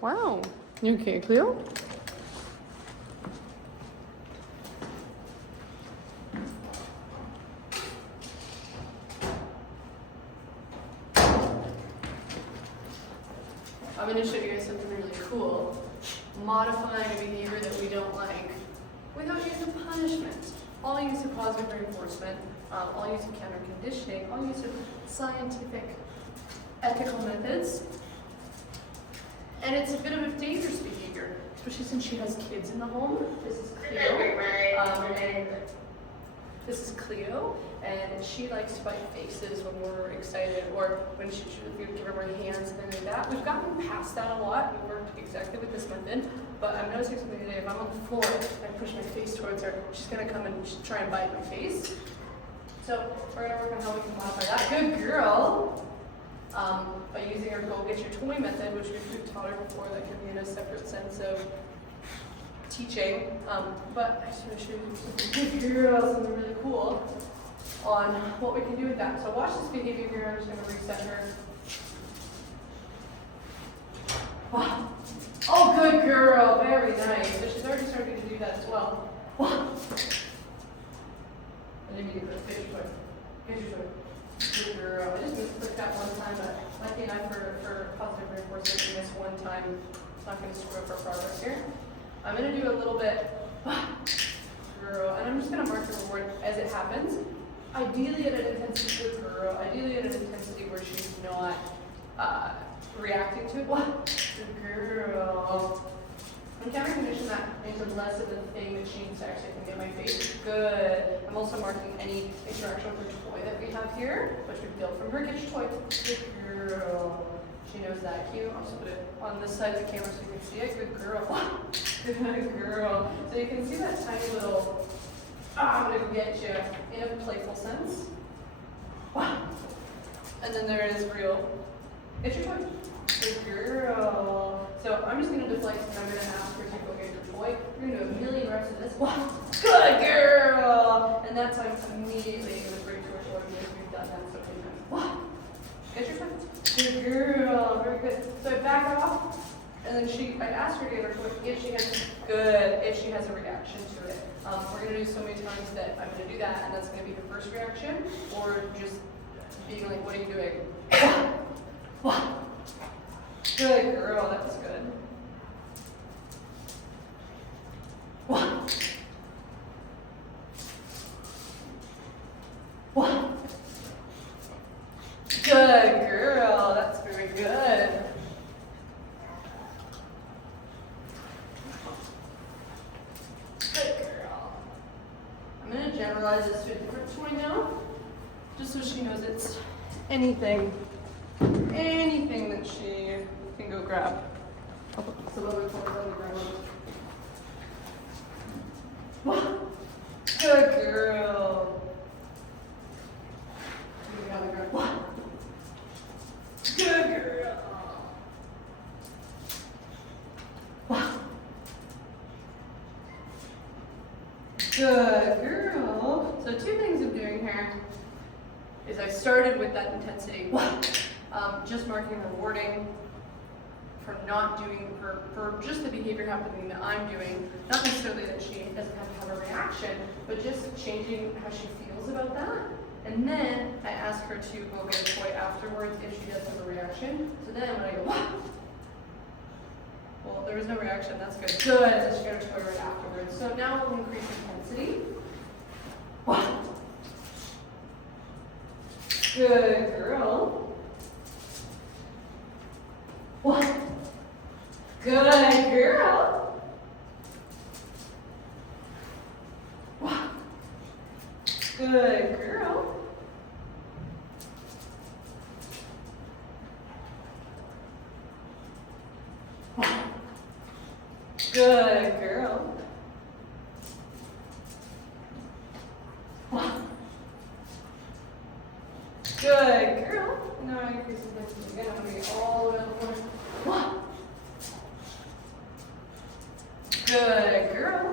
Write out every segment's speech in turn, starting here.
Wow. You okay, Cleo? I'm going to show you guys something really cool. Modifying a behavior that we don't like without use of punishment. All use of positive reinforcement, all use of counter conditioning, all use of scientific, ethical methods. And it's a bit of a dangerous behavior, especially since she has kids in the home. This is Cleo. This is Cleo, and she likes to bite faces when we're excited, or when we give her our hands and things like that. We've gotten past that a lot. We worked exactly with this method, but I'm noticing something today. If I'm on the floor and I push my face towards her, she's gonna come and try and bite my face. So we're gonna work on how we can modify that. Good girl. By using our go get your toy method, which we've taught her before, that can be in a separate sense of teaching. But I just want to show you something good girl, something really cool on what we can do with that. So watch this behavior here. I'm just going to reset her. Wow. Oh, good girl. Very nice. So she's already starting to do that as well. Wow. I didn't mean to put fish toy. Fish toy. Good girl. I just misclicked that one time, but lucky enough for positive reinforcement, we missed one time. It's not going to screw up our progress here. I'm going to do a little bit, girl, and I'm just going to mark the reward as it happens. Ideally at an intensity, good girl, ideally at an intensity where she's not reacting to it. Good girl. And counter condition that into less of the thing that she needs to actually get my face. Good. I'm also marking any interaction with her toy that we have here, which we built from her get your toy. Good girl. She knows that cue. I'll just put it on this side of the camera so you can see it. Good girl. Good girl. So you can see that tiny little, I'm gonna get you in a playful sense. And then there it is real. It's your toy. Good girl. So I'm just gonna deflect and I'm gonna ask her to go get your toy. We're gonna do a million reps of this. Good girl. And that time immediately gonna bring to her toy because we've done that so many times. Get your toy. Good girl. Very good. So I back off, and then I asked her to get her toy if she has a reaction to it. We're gonna do so many times that I'm gonna do that, and that's gonna be her first reaction, or just being like, "What are you doing?" Good girl. That was good. Good girl. That's very good. Good girl. I'm going to generalize this to a different toy now, just so she knows it's anything that she can go grab. I'll put some other toys on the ground. Good girl. Good girl. Good girl. So two things I'm doing here is I started with that intensity, just marking rewarding for not doing, for just the behavior happening that I'm doing, not necessarily that she doesn't have to have a reaction, but just changing how she feels about that. And then I ask her to go get a toy afterwards if she does have a reaction. So then when I go, well, there was no reaction, that's good. Good, and then she got a toy right afterwards. So now we'll increase intensity. Good girl. Good girl. Good girl. Good girl. Good girl. Now I increase intensity again. I'm going to get all the way up the corner. Good girl.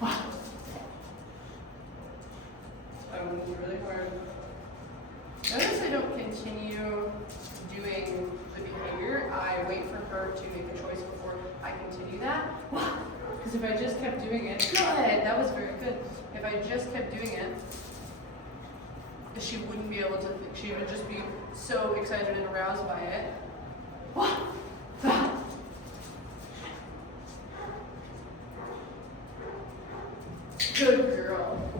I want to do really hard. Notice I don't continue doing the behavior doing it. Good, that was very good. If I just kept doing it, she wouldn't be able to, she would just be so excited and aroused by it. Good girl.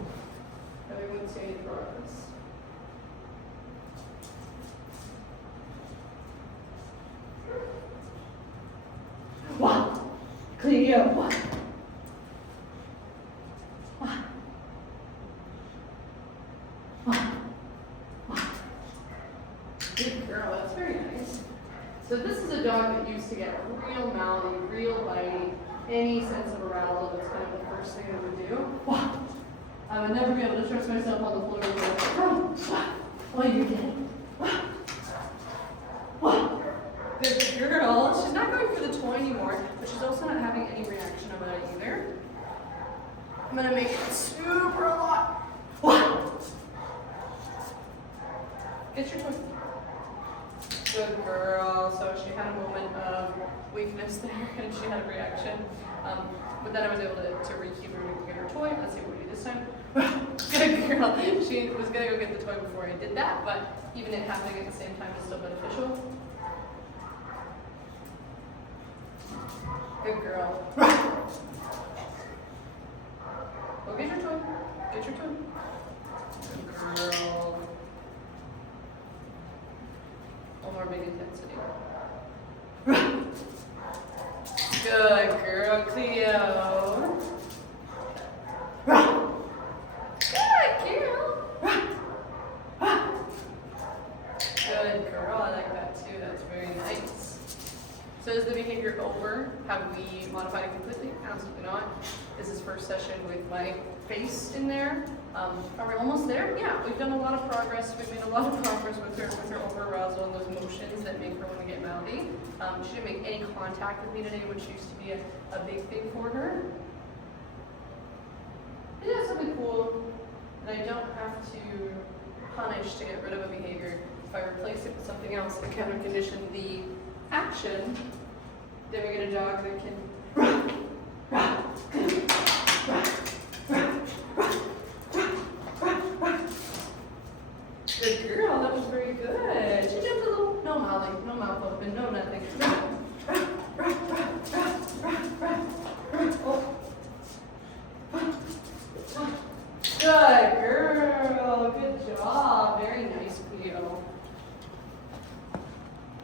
Everyone see any progress? Wow. Cleo. Wow. Wow. Wow. Wow. Good girl, that's very nice. So this is a dog that used to get real mouthy, real bitey, any sense of arousal. That's kind of the first thing I would do. Wow. I would never be able to trust myself on the floor and go, oh, you get it. Wow. Good girl. She's not going for the toy anymore, but she's also not having any reaction about it either. I'm gonna make it super hot. Wow. Get your toy. Good girl. So she had a moment of weakness there and she had a reaction. But then I was able to rekeep her to get her toy. Let's see what we do this time. Good girl. She was going to go get the toy before I did that, but even it happening at the same time is still beneficial. Good girl. Go get your toy. Get your toy. Good girl. One more big intensity. Good girl, Cleo. Good girl. Good girl, I like that too. That's very nice. So is the behavior over? Have we modified it completely? Absolutely not. This is first session with my face in there. Are we almost there? Yeah, we've done a lot of progress. We've made a lot of progress with her over-arousal and those motions that make her want to get mouthy. She didn't make any contact with me today, which used to be a big thing for her. It is something cool that I don't have to punish to get rid of a behavior. If I replace it with something else and counter condition the action, then we get a dog that can Good girl, that was very good. She jumped a little, no mouthing, no mouth open, no nothing.